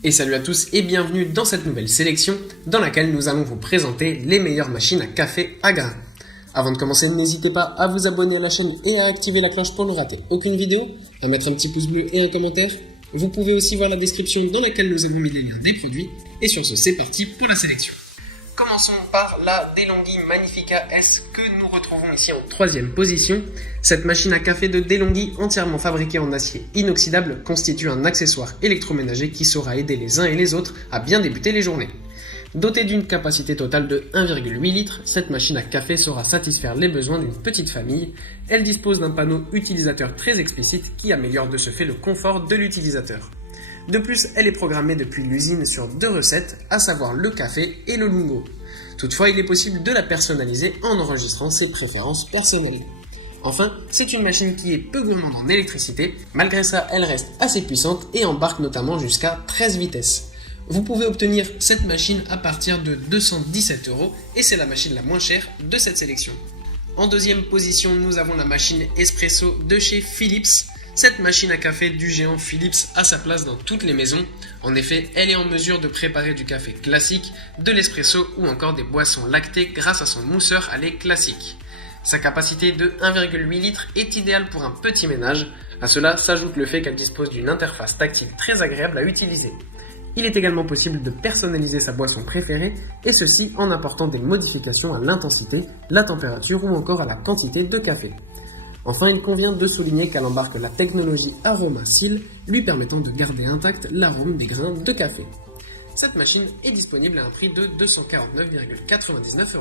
Et salut à tous et bienvenue dans cette nouvelle sélection dans laquelle nous allons vous présenter les meilleures machines à café à grains. Avant de commencer, n'hésitez pas à vous abonner à la chaîne et à activer la cloche pour ne rater aucune vidéo, à mettre un petit pouce bleu et un commentaire. Vous pouvez aussi voir la description dans laquelle nous avons mis les liens des produits. Et sur ce, c'est parti pour la sélection. Commençons par la DeLonghi Magnifica S que nous retrouvons ici en troisième position. Cette machine à café de DeLonghi entièrement fabriquée en acier inoxydable constitue un accessoire électroménager qui saura aider les uns et les autres à bien débuter les journées. Dotée d'une capacité totale de 1,8 litres, cette machine à café saura satisfaire les besoins d'une petite famille. Elle dispose d'un panneau utilisateur très explicite qui améliore de ce fait le confort de l'utilisateur. De plus, elle est programmée depuis l'usine sur deux recettes, à savoir le café et le lungo. Toutefois, il est possible de la personnaliser en enregistrant ses préférences personnelles. Enfin, c'est une machine qui est peu gourmande en électricité, malgré ça, elle reste assez puissante et embarque notamment jusqu'à 13 vitesses. Vous pouvez obtenir cette machine à partir de 217 € et c'est la machine la moins chère de cette sélection. En deuxième position, nous avons la machine Espresso de chez Philips. Cette machine à café du géant Philips a sa place dans toutes les maisons. En effet, elle est en mesure de préparer du café classique, de l'espresso ou encore des boissons lactées grâce à son mousseur à lait classique. Sa capacité de 1,8 litres est idéale pour un petit ménage. À cela s'ajoute le fait qu'elle dispose d'une interface tactile très agréable à utiliser. Il est également possible de personnaliser sa boisson préférée, et ceci en apportant des modifications à l'intensité, la température ou encore à la quantité de café. Enfin, il convient de souligner qu'elle embarque la technologie AromaSeal, lui permettant de garder intact l'arôme des grains de café. Cette machine est disponible à un prix de 249,99 €.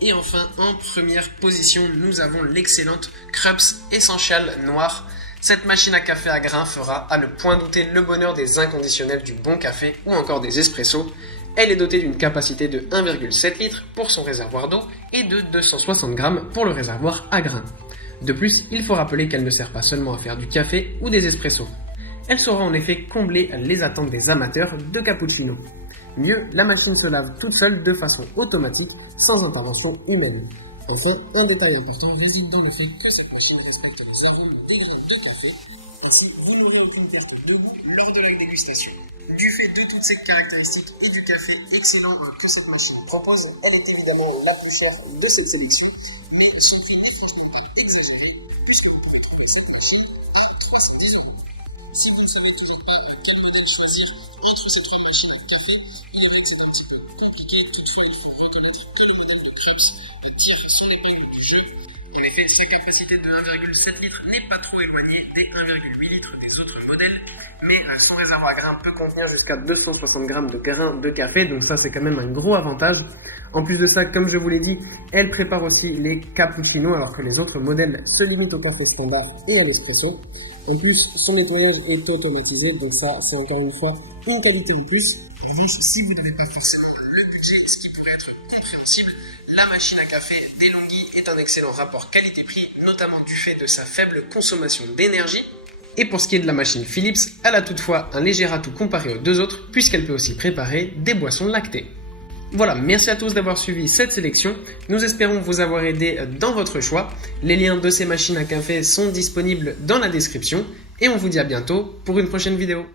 Et enfin, en première position, nous avons l'excellente Krups Essential Noir. Cette machine à café à grains fera à ne point douter le bonheur des inconditionnels du bon café ou encore des espressos. Elle est dotée d'une capacité de 1,7 litres pour son réservoir d'eau et de 260 grammes pour le réservoir à grains. De plus, il faut rappeler qu'elle ne sert pas seulement à faire du café ou des espressos. Elle saura en effet combler les attentes des amateurs de cappuccino. Mieux, la machine se lave toute seule de façon automatique, sans intervention humaine. Enfin, un détail important réside dans le fait que cette machine respecte les arômes des grains de café, ainsi vous n'aurez aucune perte de goût lors de la dégustation. Du fait de toutes ces caractéristiques et du café excellent que cette machine propose, elle est évidemment la plus chère de cette sélection, mais son prix n'est franchement pas exagéré, puisque vous pouvez trouver cette machine à 310 €. Si vous ne savez toujours pas quel modèle choisir entre ces trois machines à café, il est vrai que c'est un petit peu compliqué, toutefois il faut reconnaître que le modèle de Krups tire son épingle du jeu. En effet, sa capacité de 1,7 litres n'est pas trop éloignée des 1,8 litres des autres modèles, mais son réservoir à grains peut contenir jusqu'à 260 grammes de grains de café, donc ça c'est quand même un gros avantage. En plus de ça, comme je vous l'ai dit, elle prépare aussi les cappuccinos alors que les autres modèles se limitent au café standard et à l'espresso. En plus, son nettoyage est automatisé, donc ça c'est encore une fois une qualité de plus. En revanche, si vous n'avez pas forcément le budget, ce qui pourrait être compréhensible, la machine à café DeLonghi est un excellent rapport qualité-prix, notamment du fait de sa faible consommation d'énergie. Et pour ce qui est de la machine Philips, elle a toutefois un léger atout comparé aux deux autres, puisqu'elle peut aussi préparer des boissons lactées. Voilà, merci à tous d'avoir suivi cette sélection. Nous espérons vous avoir aidé dans votre choix. Les liens de ces machines à café sont disponibles dans la description. Et on vous dit à bientôt pour une prochaine vidéo.